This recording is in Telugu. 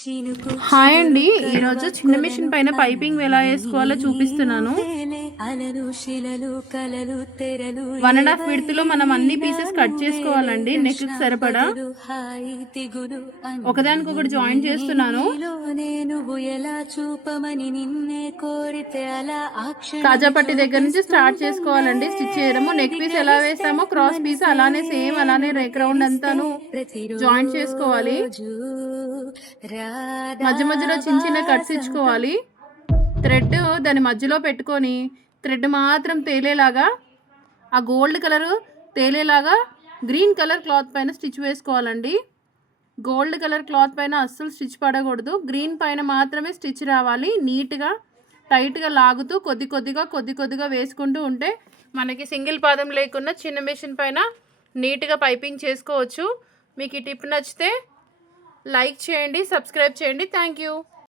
హాయ్ అండి, ఈరోజు చిన్న మిషన్ పైన పైపింగ్ ఎలా వేసుకోవాలో చూపిస్తున్నాను. 1.5 విడతలో మనం అన్ని పీసెస్ కట్ చేసుకోవాలండి. నెక్ సరిపడా ఒకదానికొకటి జాయిన్ చేస్తున్నాను. కాజా పట్టి దగ్గర నుంచి స్టార్ట్ చేసుకోవాలండి స్టిచ్ చేయడము. నెక్ పీస్ ఎలా వేస్తామో క్రాస్ పీస్ అలానే సేమ్ అలానే రేక్ రౌండ్ అంతాను జాయిన్ చేసుకోవాలి. మధ్య మధ్యలో చిన్న చిన్న కట్స్ ఇచ్చుకోవాలి. థ్రెడ్ దాని మధ్యలో పెట్టుకొని థ్రెడ్ మాత్రం తేలేలాగా, ఆ గోల్డ్ కలరు తేలేలాగా గ్రీన్ కలర్ క్లాత్ పైన స్టిచ్ వేసుకోవాలండి. గోల్డ్ కలర్ క్లాత్ పైన అస్సలు స్టిచ్ పడకూడదు. గ్రీన్ పైన మాత్రమే స్టిచ్ రావాలి. నీట్గా టైట్గా లాగుతూ కొద్ది కొద్దిగా వేసుకుంటూ ఉంటే మనకి సింగిల్ పాదం లేకుండా చిన్న మిషన్ పైన నీట్గా పైపింగ్ చేసుకోవచ్చు. మీకు ఈ టిప్ నచ్చితే లైక్ చేయండి, సబ్స్క్రైబ్ చేయండి. Thank you.